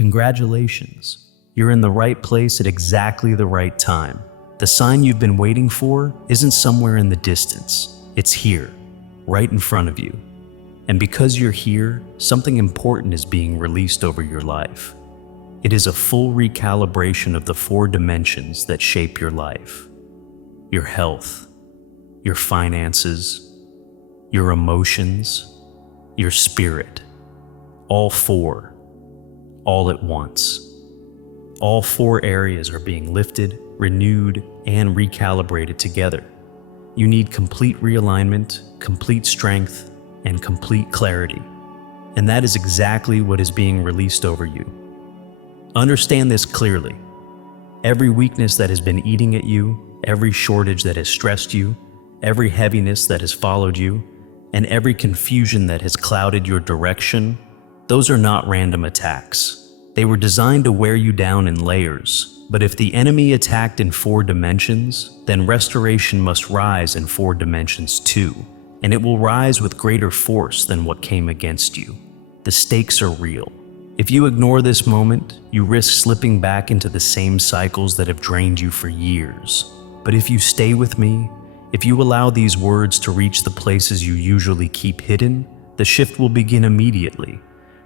Congratulations. You're in the right place at exactly the right time. The sign you've been waiting for isn't somewhere in the distance. It's here, right in front of you. And because you're here, something important is being released over your life. It is a full recalibration of the 4 dimensions that shape your life. Your health, your finances, your emotions, your spirit. All 4, all at once. All 4 areas are being lifted, renewed, and recalibrated together. You need complete realignment, complete strength, and complete clarity. And that is exactly what is being released over you. Understand this clearly. Every weakness that has been eating at you, every shortage that has stressed you, every heaviness that has followed you, and every confusion that has clouded your direction, those are not random attacks. They were designed to wear you down in layers. But if the enemy attacked in 4 dimensions, then restoration must rise in 4 dimensions too, and it will rise with greater force than what came against you. The stakes are real. If you ignore this moment, you risk slipping back into the same cycles that have drained you for years. But if you stay with me, if you allow these words to reach the places you usually keep hidden, the shift will begin immediately.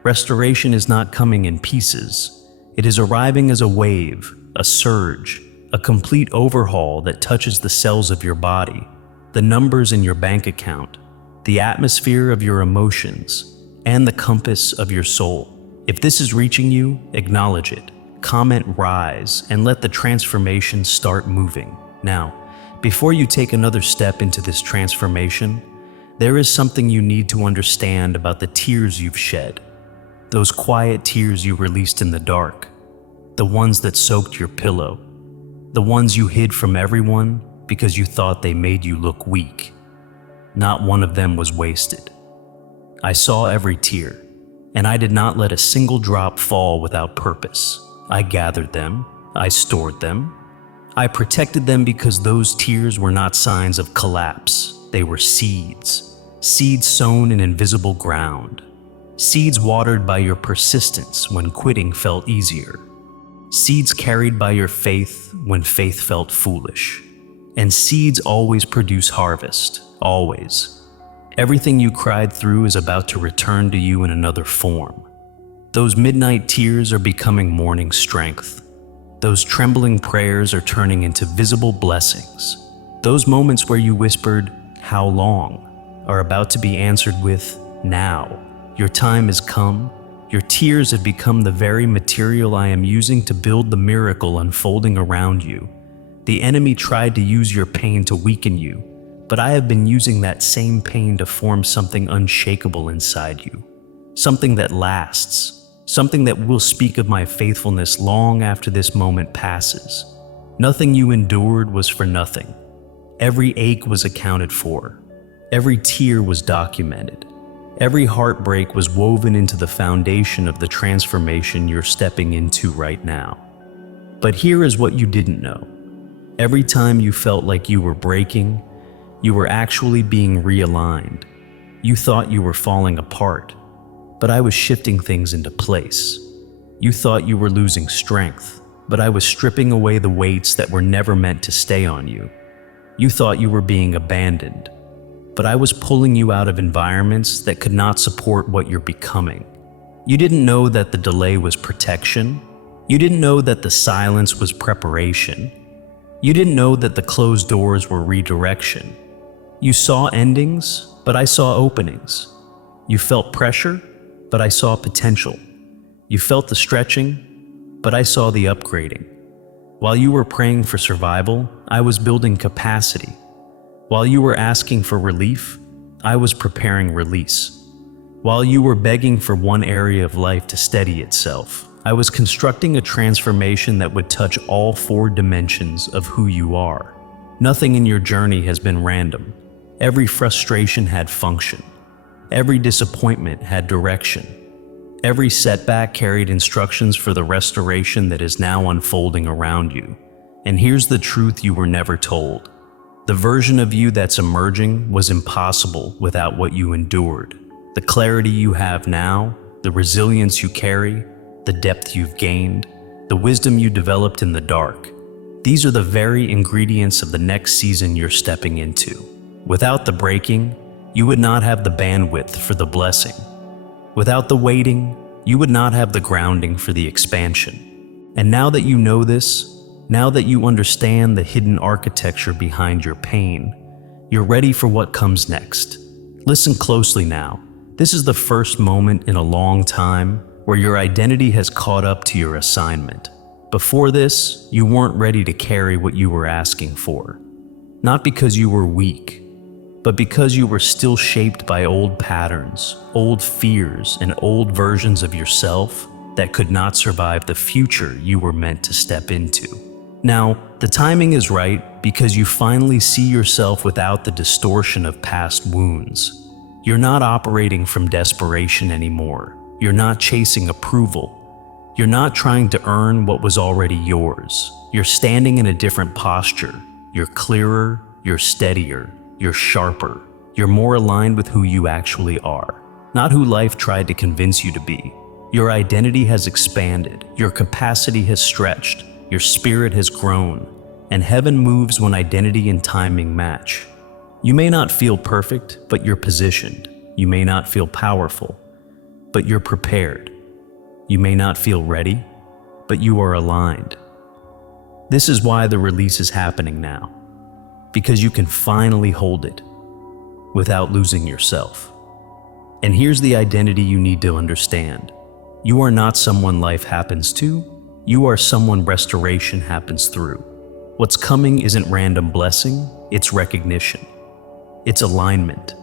Restoration is not coming in pieces. It is arriving as a wave, a surge, a complete overhaul that touches the cells of your body, the numbers in your bank account, the atmosphere of your emotions, and the compass of your soul. If this is reaching you, acknowledge it, comment rise, and let the transformation start moving. Now, before you take another step into this transformation, there is something you need to understand about the tears you've shed. Those quiet tears you released in the dark, the ones that soaked your pillow, the ones you hid from everyone because you thought they made you look weak. Not one of them was wasted. I saw every tear, and I did not let a single drop fall without purpose. I gathered them, I stored them, I protected them because those tears were not signs of collapse. They were seeds, seeds sown in invisible ground, seeds watered by your persistence when quitting felt easier, seeds carried by your faith when faith felt foolish. And seeds always produce harvest, always. Everything you cried through is about to return to you in another form. Those midnight tears are becoming morning strength. Those trembling prayers are turning into visible blessings. Those moments where you whispered, "How long?" are about to be answered with, "Now." Your time has come. Your tears have become the very material I am using to build the miracle unfolding around you. The enemy tried to use your pain to weaken you, but I have been using that same pain to form something unshakable inside you. Something that lasts. Something that will speak of my faithfulness long after this moment passes. Nothing you endured was for nothing. Every ache was accounted for. Every tear was documented. Every heartbreak was woven into the foundation of the transformation you're stepping into right now. But here is what you didn't know. Every time you felt like you were breaking, you were actually being realigned. You thought you were falling apart, but I was shifting things into place. You thought you were losing strength, but I was stripping away the weights that were never meant to stay on you. You thought you were being abandoned, but I was pulling you out of environments that could not support what you're becoming. You didn't know that the delay was protection. You didn't know that the silence was preparation. You didn't know that the closed doors were redirection. You saw endings, but I saw openings. You felt pressure, but I saw potential. You felt the stretching, but I saw the upgrading. While you were praying for survival, I was building capacity. While you were asking for relief, I was preparing release. While you were begging for one area of life to steady itself, I was constructing a transformation that would touch all 4 dimensions of who you are. Nothing in your journey has been random. Every frustration had function. Every disappointment had direction. Every setback carried instructions for the restoration that is now unfolding around you. And here's the truth you were never told. The version of you that's emerging was impossible without what you endured. The clarity you have now, the resilience you carry, the depth you've gained, the wisdom you developed in the dark. These are the very ingredients of the next season you're stepping into. Without the breaking, you would not have the bandwidth for the blessing. Without the waiting, you would not have the grounding for the expansion. And now that you know this, now that you understand the hidden architecture behind your pain, you're ready for what comes next. Listen closely now. This is the first moment in a long time where your identity has caught up to your assignment. Before this, you weren't ready to carry what you were asking for. Not because you were weak, but because you were still shaped by old patterns, old fears, and old versions of yourself that could not survive the future you were meant to step into. Now, the timing is right because you finally see yourself without the distortion of past wounds. You're not operating from desperation anymore. You're not chasing approval. You're not trying to earn what was already yours. You're standing in a different posture. You're clearer, you're steadier, you're sharper. You're more aligned with who you actually are, not who life tried to convince you to be. Your identity has expanded, your capacity has stretched, your spirit has grown, and heaven moves when identity and timing match. You may not feel perfect, but you're positioned. You may not feel powerful, but you're prepared. You may not feel ready, but you are aligned. This is why the release is happening now, because you can finally hold it without losing yourself. And here's the identity you need to understand. You are not someone life happens to, you are someone restoration happens through. What's coming isn't random blessing, it's recognition. It's alignment.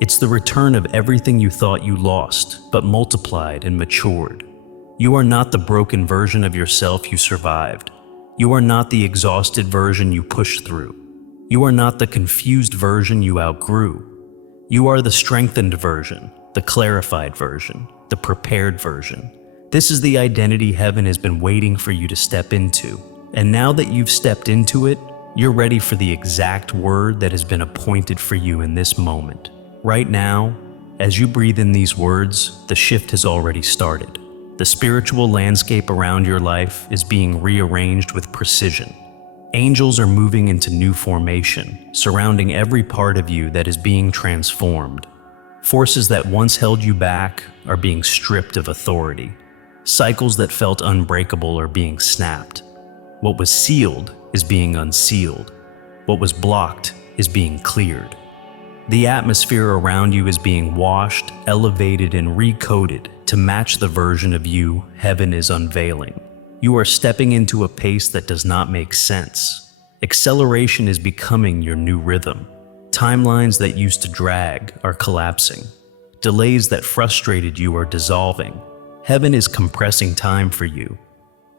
It's the return of everything you thought you lost, but multiplied and matured. You are not the broken version of yourself you survived. You are not the exhausted version you pushed through. You are not the confused version you outgrew. You are the strengthened version, the clarified version, the prepared version. This is the identity heaven has been waiting for you to step into. And now that you've stepped into it, you're ready for the exact word that has been appointed for you in this moment. Right now, as you breathe in these words, the shift has already started. The spiritual landscape around your life is being rearranged with precision. Angels are moving into new formation, surrounding every part of you that is being transformed. Forces that once held you back are being stripped of authority. Cycles that felt unbreakable are being snapped. What was sealed is being unsealed. What was blocked is being cleared. The atmosphere around you is being washed, elevated, and recoded to match the version of you heaven is unveiling. You are stepping into a pace that does not make sense. Acceleration is becoming your new rhythm. Timelines that used to drag are collapsing. Delays that frustrated you are dissolving. Heaven is compressing time for you.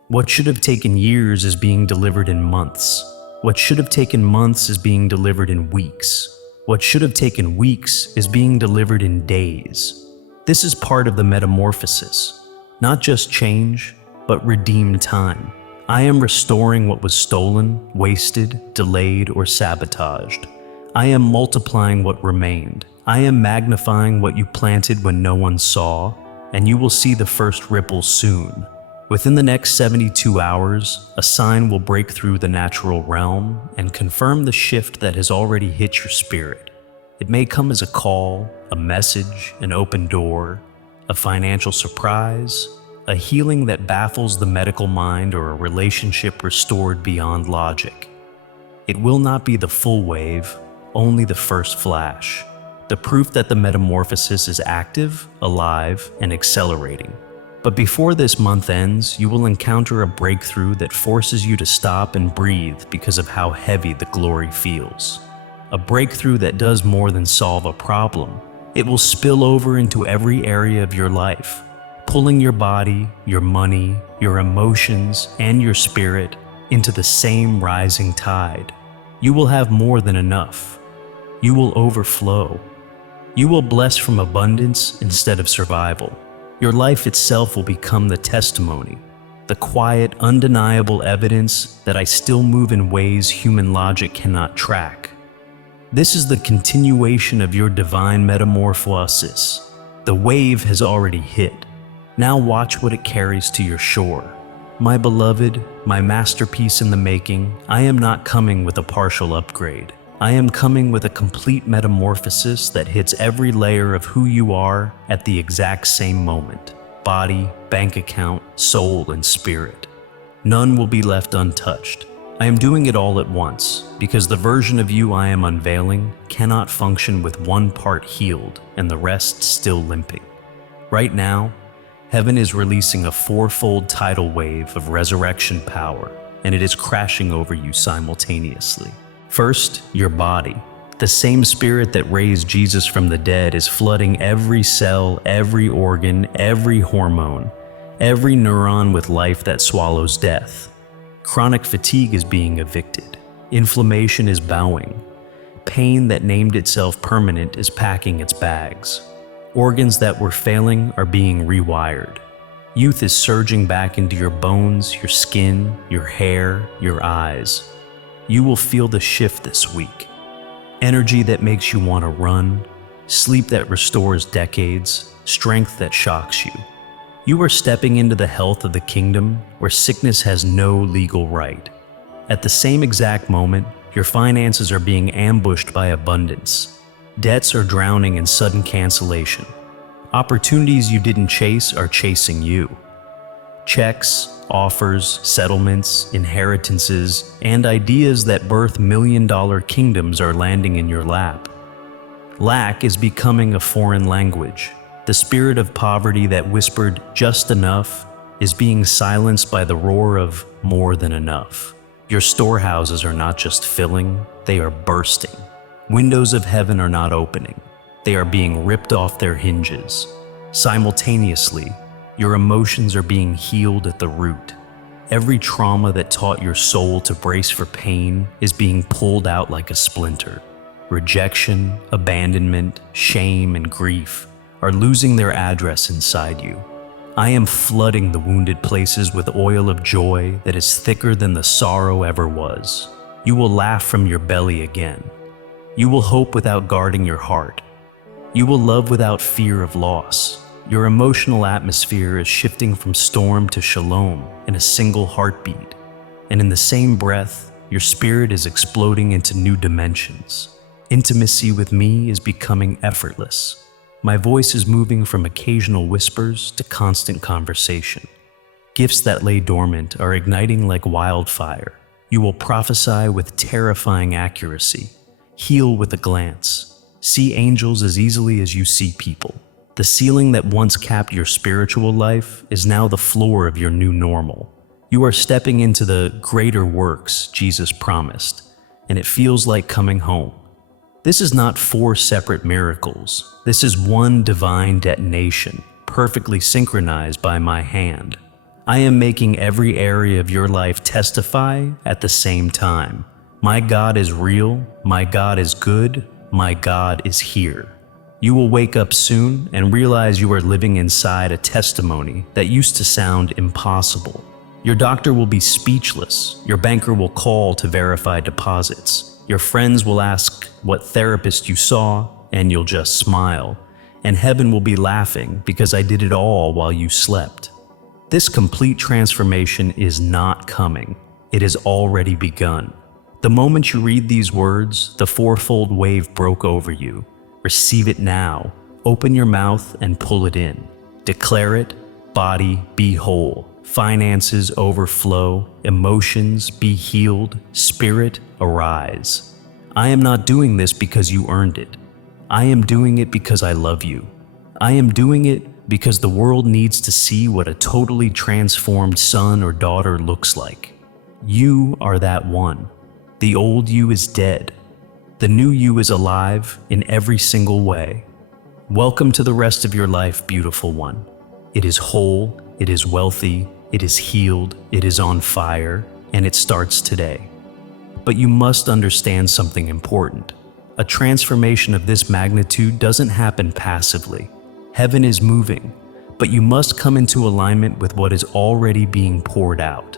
What should have taken years is being delivered in months. What should have taken months is being delivered in weeks. What should have taken weeks is being delivered in days. This is part of the metamorphosis. Not just change, but redeemed time. I am restoring what was stolen, wasted, delayed, or sabotaged. I am multiplying what remained. I am magnifying what you planted when no one saw, and you will see the first ripples soon. Within the next 72 hours, a sign will break through the natural realm and confirm the shift that has already hit your spirit. It may come as a call, a message, an open door, a financial surprise, a healing that baffles the medical mind, or a relationship restored beyond logic. It will not be the full wave, only the first flash. The proof that the metamorphosis is active, alive, and accelerating. But before this month ends, you will encounter a breakthrough that forces you to stop and breathe because of how heavy the glory feels. A breakthrough that does more than solve a problem. It will spill over into every area of your life, pulling your body, your money, your emotions, and your spirit into the same rising tide. You will have more than enough. You will overflow. You will bless from abundance instead of survival. Your life itself will become the testimony, the quiet, undeniable evidence that I still move in ways human logic cannot track. This is the continuation of your divine metamorphosis. The wave has already hit. Now watch what it carries to your shore. My beloved, my masterpiece in the making, I am not coming with a partial upgrade. I am coming with a complete metamorphosis that hits every layer of who you are at the exact same moment. Body, bank account, soul, and spirit. None will be left untouched. I am doing it all at once, because the version of you I am unveiling cannot function with one part healed and the rest still limping. Right now, heaven is releasing a fourfold tidal wave of resurrection power, and it is crashing over you simultaneously. First, your body. The same spirit that raised Jesus from the dead is flooding every cell, every organ, every hormone, every neuron with life that swallows death. Chronic fatigue is being evicted. Inflammation is bowing. Pain that named itself permanent is packing its bags. Organs that were failing are being rewired. Youth is surging back into your bones, your skin, your hair, your eyes. You will feel the shift this week. Energy that makes you want to run, sleep that restores decades, strength that shocks you. You are stepping into the health of the kingdom where sickness has no legal right. At the same exact moment, your finances are being ambushed by abundance. Debts are drowning in sudden cancellation. Opportunities you didn't chase are chasing you. Checks, offers, settlements, inheritances, and ideas that birth million-dollar kingdoms are landing in your lap. Lack is becoming a foreign language. The spirit of poverty that whispered just enough is being silenced by the roar of more than enough. Your storehouses are not just filling, they are bursting. Windows of heaven are not opening, they are being ripped off their hinges. Simultaneously, your emotions are being healed at the root. Every trauma that taught your soul to brace for pain is being pulled out like a splinter. Rejection, abandonment, shame, and grief are losing their address inside you. I am flooding the wounded places with oil of joy that is thicker than the sorrow ever was. You will laugh from your belly again. You will hope without guarding your heart. You will love without fear of loss. Your emotional atmosphere is shifting from storm to shalom in a single heartbeat. And in the same breath, your spirit is exploding into new dimensions. Intimacy with me is becoming effortless. My voice is moving from occasional whispers to constant conversation. Gifts that lay dormant are igniting like wildfire. You will prophesy with terrifying accuracy, heal with a glance, see angels as easily as you see people. The ceiling that once capped your spiritual life is now the floor of your new normal. You are stepping into the greater works Jesus promised, and it feels like coming home. This is not 4 separate miracles. This is one divine detonation, perfectly synchronized by my hand. I am making every area of your life testify at the same time. My God is real, my God is good, my God is here. You will wake up soon and realize you are living inside a testimony that used to sound impossible. Your doctor will be speechless, your banker will call to verify deposits. Your friends will ask what therapist you saw, and you'll just smile. And heaven will be laughing because I did it all while you slept. This complete transformation is not coming. It has already begun. The moment you read these words, the fourfold wave broke over you. Receive it now. Open your mouth and pull it in. Declare it. Body, be whole. Finances overflow, emotions be healed, spirit arise. I am not doing this because you earned it. I am doing it because I love you. I am doing it because the world needs to see what a totally transformed son or daughter looks like. You are that one. The old you is dead. The new you is alive in every single way. Welcome to the rest of your life, beautiful one. It is whole, it is wealthy, it is healed, it is on fire, and it starts today. But you must understand something important. A transformation of this magnitude doesn't happen passively. Heaven is moving, but you must come into alignment with what is already being poured out.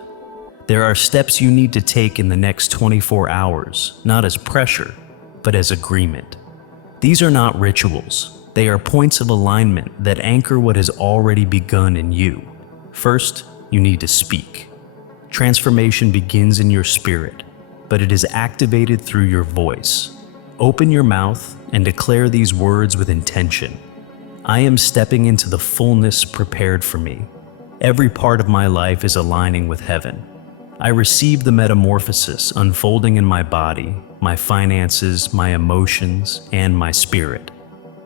There are steps you need to take in the next 24 hours, not as pressure, but as agreement. These are not rituals. They are points of alignment that anchor what has already begun in you. First, you need to speak. Transformation begins in your spirit, but it is activated through your voice. Open your mouth and declare these words with intention. I am stepping into the fullness prepared for me. Every part of my life is aligning with heaven. I receive the metamorphosis unfolding in my body, my finances, my emotions, and my spirit.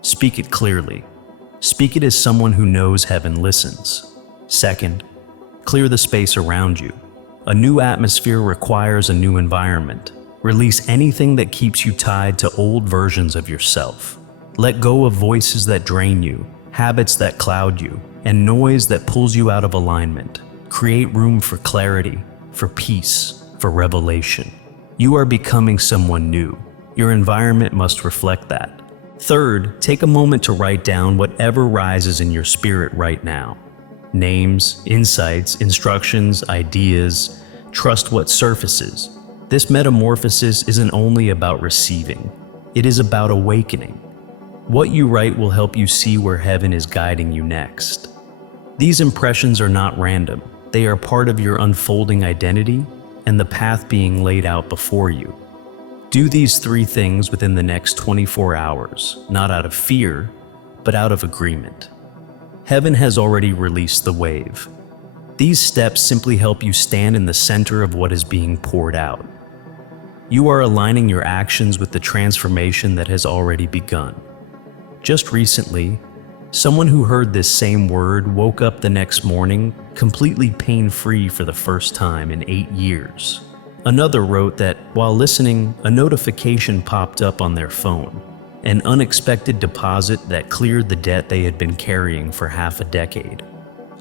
Speak it clearly. Speak it as someone who knows heaven listens. Second, clear the space around you. A new atmosphere requires a new environment. Release anything that keeps you tied to old versions of yourself. Let go of voices that drain you, habits that cloud you, and noise that pulls you out of alignment. Create room for clarity, for peace, for revelation. You are becoming someone new. Your environment must reflect that. Third, take a moment to write down whatever rises in your spirit right now. Names, insights, instructions, ideas. Trust what surfaces. This metamorphosis isn't only about receiving, it is about awakening. What you write will help you see where heaven is guiding you next. These impressions are not random. They are part of your unfolding identity and the path being laid out before you. Do these 3 things within the next 24 hours, not out of fear, but out of agreement. Heaven has already released the wave. These steps simply help you stand in the center of what is being poured out. You are aligning your actions with the transformation that has already begun. Just recently, someone who heard this same word woke up the next morning completely pain-free for the first time in 8 years. Another wrote that while listening, a notification popped up on their phone, an unexpected deposit that cleared the debt they had been carrying for half a decade.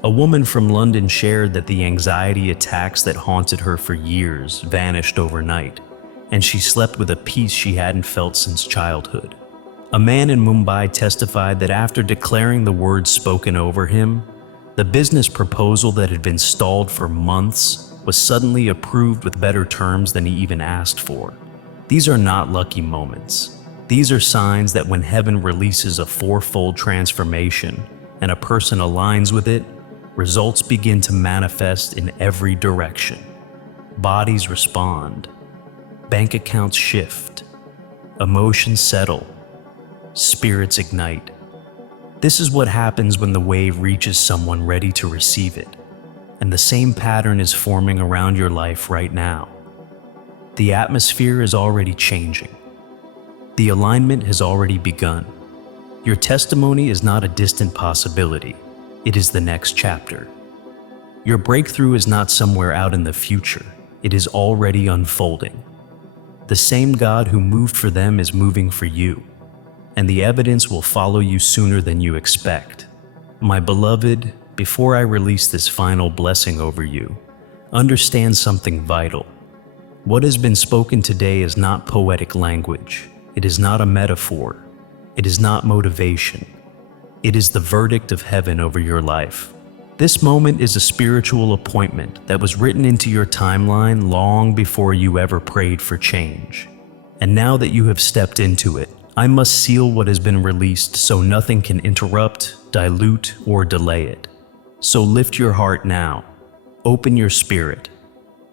A woman from London shared that the anxiety attacks that haunted her for years vanished overnight, and she slept with a peace she hadn't felt since childhood. A man in Mumbai testified that after declaring the words spoken over him, the business proposal that had been stalled for months was suddenly approved with better terms than he even asked for. These are not lucky moments. These are signs that when heaven releases a 4-fold transformation and a person aligns with it, results begin to manifest in every direction. Bodies respond. Bank accounts shift. Emotions settle. Spirits ignite. This is what happens when the wave reaches someone ready to receive it. And the same pattern is forming around your life right now. The atmosphere is already changing. The alignment has already begun. Your testimony is not a distant possibility. It is the next chapter. Your breakthrough is not somewhere out in the future. It is already unfolding. The same God who moved for them is moving for you, and the evidence will follow you sooner than you expect. My beloved, before I release this final blessing over you, understand something vital. What has been spoken today is not poetic language. It is not a metaphor. It is not motivation. It is the verdict of heaven over your life. This moment is a spiritual appointment that was written into your timeline long before you ever prayed for change. And now that you have stepped into it, I must seal what has been released so nothing can interrupt, dilute, or delay it. So lift your heart now. Open your spirit.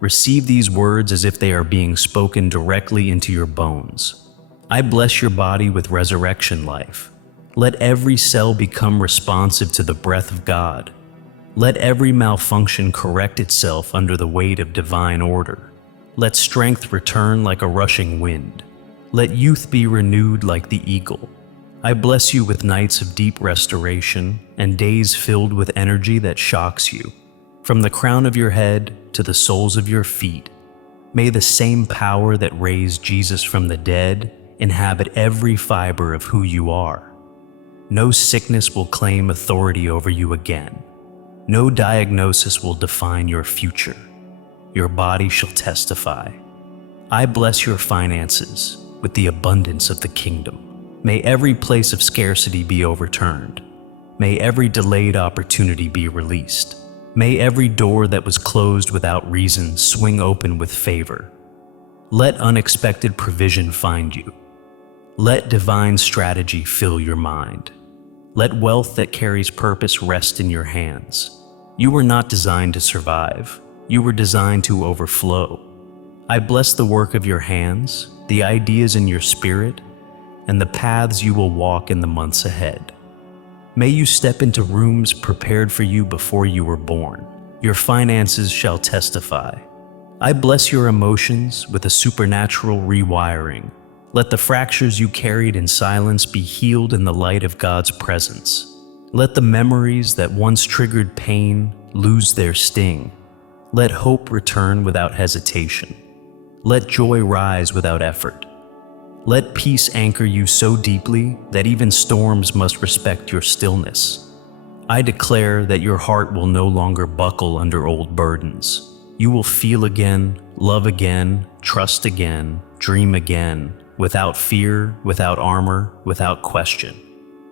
Receive these words as if they are being spoken directly into your bones. I bless your body with resurrection life. Let every cell become responsive to the breath of God. Let every malfunction correct itself under the weight of divine order. Let strength return like a rushing wind. Let youth be renewed like the eagle. I bless you with nights of deep restoration and days filled with energy that shocks you. From the crown of your head to the soles of your feet, may the same power that raised Jesus from the dead inhabit every fiber of who you are. No sickness will claim authority over you again. No diagnosis will define your future. Your body shall testify. I bless your finances with the abundance of the kingdom. May every place of scarcity be overturned. May every delayed opportunity be released. May every door that was closed without reason swing open with favor. Let unexpected provision find you. Let divine strategy fill your mind. Let wealth that carries purpose rest in your hands. You were not designed to survive. You were designed to overflow. I bless the work of your hands, the ideas in your spirit, and the paths you will walk in the months ahead. May you step into rooms prepared for you before you were born. Your finances shall testify. I bless your emotions with a supernatural rewiring. Let the fractures you carried in silence be healed in the light of God's presence. Let the memories that once triggered pain lose their sting. Let hope return without hesitation. Let joy rise without effort. Let peace anchor you so deeply that even storms must respect your stillness. I declare that your heart will no longer buckle under old burdens. You will feel again, love again, trust again, dream again, without fear, without armor, without question.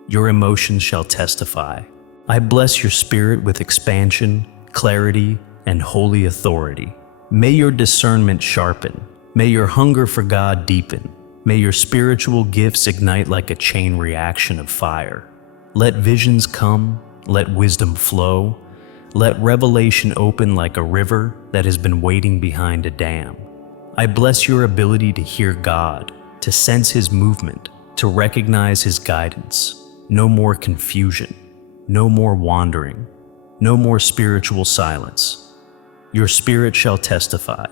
Your emotions shall testify. I bless your spirit with expansion, clarity, and holy authority. May your discernment sharpen. May your hunger for God deepen. May your spiritual gifts ignite like a chain reaction of fire. Let visions come. Let wisdom flow. Let revelation open like a river that has been waiting behind a dam. I bless your ability to hear God, to sense His movement, to recognize His guidance. No more confusion. No more wandering. No more spiritual silence. Your spirit shall testify.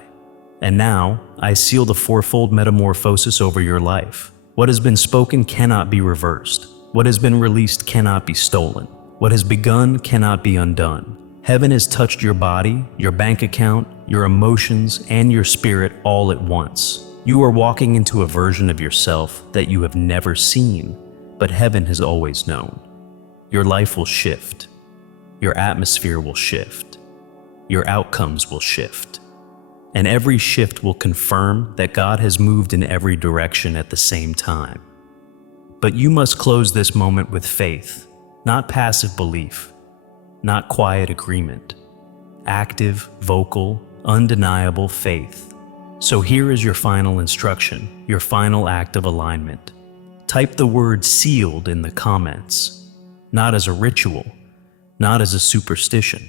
And now, I seal the fourfold metamorphosis over your life. What has been spoken cannot be reversed. What has been released cannot be stolen. What has begun cannot be undone. Heaven has touched your body, your bank account, your emotions, and your spirit all at once. You are walking into a version of yourself that you have never seen, but heaven has always known. Your life will shift. Your atmosphere will shift. Your outcomes will shift. And every shift will confirm that God has moved in every direction at the same time. But you must close this moment with faith, not passive belief, not quiet agreement, active, vocal, undeniable faith. So here is your final instruction, your final act of alignment. Type the word sealed in the comments, not as a ritual, not as a superstition,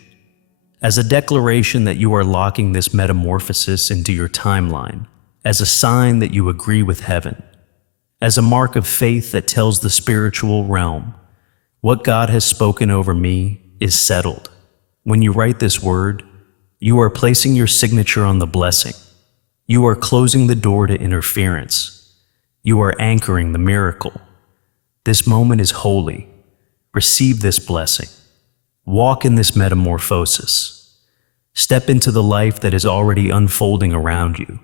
as a declaration that you are locking this metamorphosis into your timeline, as a sign that you agree with heaven, as a mark of faith that tells the spiritual realm, what God has spoken over me is settled. When you write this word, you are placing your signature on the blessing. You are closing the door to interference. You are anchoring the miracle. This moment is holy. Receive this blessing. Walk in this metamorphosis. Step into the life that is already unfolding around you.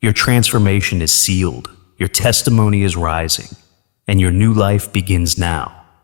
Your transformation is sealed, your testimony is rising, and your new life begins now.